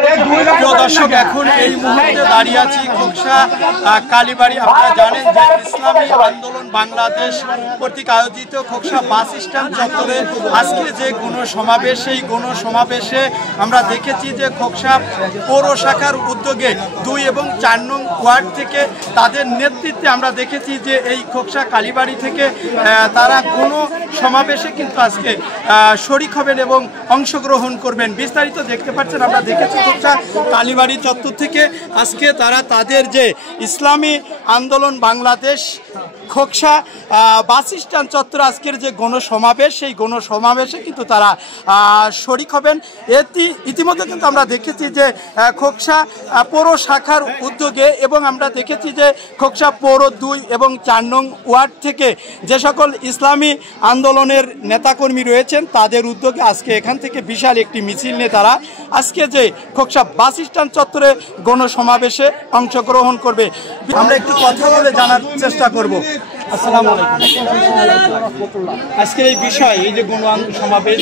প্রিয় দর্শক, এখন এই মুহূর্তে দাঁড়িয়ে আছি খোকসা কালীবাড়ি। আপনারা জানেন যে ইসলামী আন্দোলন বাংলাদেশ কর্তৃক আয়োজিত খোকসা বাস স্ট্যান্ড চত্বরে আজকে যে গণসমাবেশ, সেই গণসমাবেশে আমরা দেখেছি যে খোকসা পৌর শাখার উদ্যোগে 2 এবং 4 নং ওয়ার্ড থেকে তাদের নেতৃত্বে আমরা দেখেছি যে এই খোকসা কালীবাড়ি থেকে তারা গণসমাবেশে কিন্তু আজকে শরিক হবেন এবং অংশগ্রহণ করবেন। বিস্তারিত দেখতে পাচ্ছেন, আমরা দেখেছি খোকসা কালীবাড়ি চত্বর থেকে আজকে তারা তাদের যে ইসলামী আন্দোলন বাংলাদেশ খোকসা বাস স্ট্যান্ড চত্বর আজকের যে গণসমাবেশ, সেই গণসমাবেশে কিন্তু তারা শরিক হবেন। ইতিমধ্যে কিন্তু আমরা দেখেছি যে খোকসা পৌর শাখার উদ্যোগে এবং আমরা দেখেছি যে খোকসা পৌর 2 এবং 4 নং ওয়ার্ড থেকে যে সকল ইসলামী আন্দোলনের নেতাকর্মী রয়েছেন তাদের উদ্যোগে আজকে এখান থেকে বিশাল একটি মিছিল নিয়ে তারা আজকে যে খোকসা বাস স্ট্যান্ড চত্বরে গণসমাবেশে অংশগ্রহণ করবে। আমরা একটু কথা বলে জানার চেষ্টা করব। আসসালামু আলাইকুম। আজকের এই বিষয়, এই যে গণ সমাবেশ,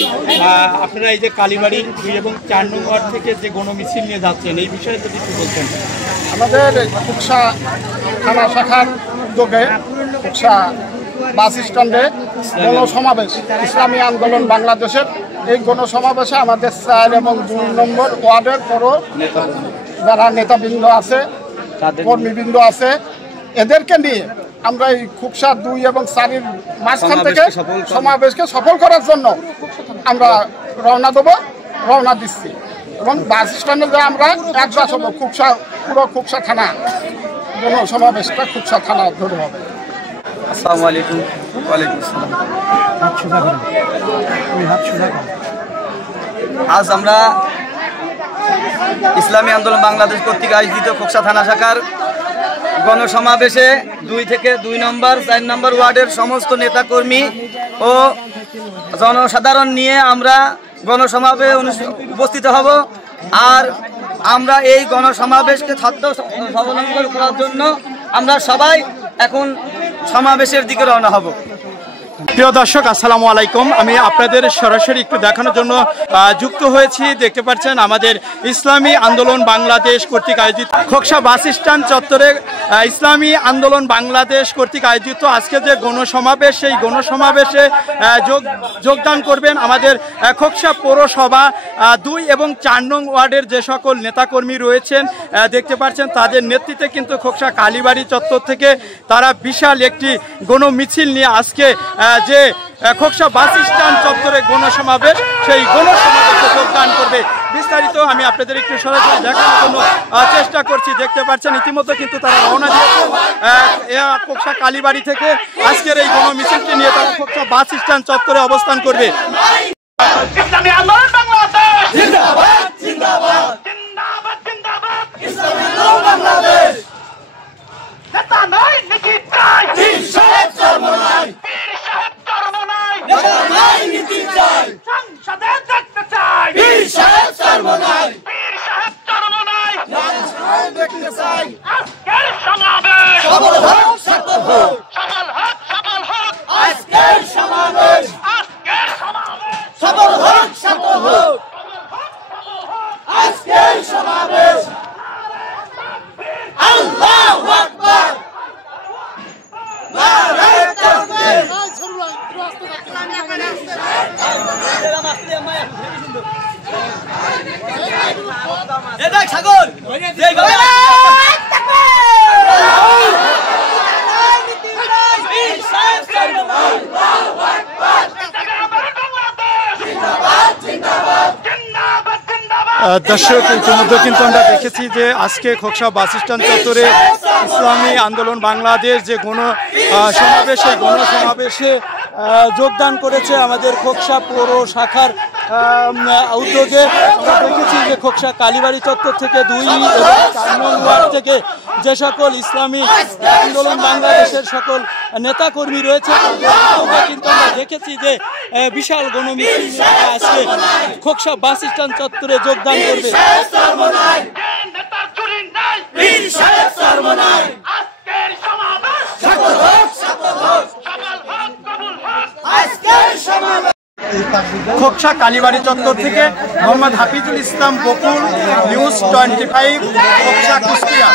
আপনারা এই যে কালীবাড়ি 2 এবং 4 নং ওয়ার্ড থেকে যে গণমিছিল নিয়ে যাচ্ছেন, এই বিষয়ে যদি একটু বলতেন। আমাদের খোকসা থানা শাখার উদ্যোগে খোকসা বাস স্ট্যান্ডে গণসমাবেশ ইসলামী আন্দোলন বাংলাদেশের এই গণসমাবেশে আমাদের 4 এবং 2 নম্বর ওয়ার্ডের পরও যারা নেতাবৃন্দ আছে, কর্মীবৃন্দ আছে, এদেরকে নিয়ে আমরা এই খোকসা 2 এবং 4-এর মাঝখান থেকে সমাবেশকে সফল করার জন্য আমরা রওনা দিচ্ছি এবং বাস স্ট্যান্ডে যে আমরা একবাস হবো পুরো খোকসা থানা গণসমাবেশটা খোকসা থানা ধরে হবে। আসসালামু আলাইকুম। ওয়ালাইকুম আসসালাম। আজ আমরা ইসলামী আন্দোলন বাংলাদেশ কর্তৃক আয়োজিত খোকসা থানা শাখার গণসমাবেশে 2 থেকে 2 নম্বর 4 নম্বর ওয়ার্ডের সমস্ত নেতাকর্মী ও জনসাধারণ নিয়ে আমরা গণসমাবেশে উপস্থিত হব। আর আমরা এই গণসমাবেশকে স্বাবলম্বন করার জন্য আমরা সবাই এখন সমাবেশের দিকে রওনা হব। প্রিয় দর্শক, আসসালামু আলাইকুম। আমি আপনাদের সরাসরি একটু দেখানোর জন্য যুক্ত হয়েছি। দেখতে পাচ্ছেন আমাদের ইসলামী আন্দোলন বাংলাদেশ কর্তৃক আয়োজিত খোকসা বাস স্ট্যান্ড চত্বরে ইসলামী আন্দোলন বাংলাদেশ কর্তৃক আয়োজিত আজকে যে গণসমাবেশ, সেই গণসমাবেশে যোগদান করবেন আমাদের খোকসা পৌরসভা 2 এবং 4 নং ওয়ার্ডের যে সকল নেতাকর্মী রয়েছেন। দেখতে পাচ্ছেন তাদের নেতৃত্বে কিন্তু খোকসা কালীবাড়ি চত্বর থেকে তারা বিশাল একটি গণমিছিল নিয়ে আজকে যে খোকসা বাস স্ট্যান্ড চত্বরে গণসমাবেশ, সেই গণসমাবেশে যোগদান করবে। বিস্তারিত আমি আপনাদের একটু সরাসরি দেখানোর জন্য চেষ্টা করছি। দেখতে পাচ্ছেন ইতিমধ্যে কিন্তু তারা রওনা দিয়েছেন খোকসা কালীবাড়ি থেকে। আজকের এই গণমিছিলটি নিয়ে তারা খোকসা বাস স্ট্যান্ড চত্বরে অবস্থান করবে। দর্শক, ইতিমধ্যে কিন্তু আমরা দেখেছি যে আজকে খোকসা বাস স্ট্যান্ড চত্বরে ইসলামী আন্দোলন বাংলাদেশ যে গণসমাবেশ, সেই গণসমাবেশে যোগদান করেছে আমাদের খোকসা পৌর শাখার উদ্যোগে। আমরা দেখেছি যে খোকসা কালীবাড়ি চত্বর থেকে 2 এবং 4 নং ওয়ার্ড থেকে যে সকল ইসলামী আন্দোলন বাংলাদেশের সকল নেতাকর্মী রয়েছে কিন্তু আমরা দেখেছি যে বিশাল গণমিছিল আজকে খোকসা বাস স্ট্যান্ড চত্বরে যোগদান করবে। খোকসা কালীবাড়ি চত্বর থেকে মোহাম্মদ হাফিজুল ইসলাম বকুল, নিউজ 25, খোকসা, কুষ্টিয়া।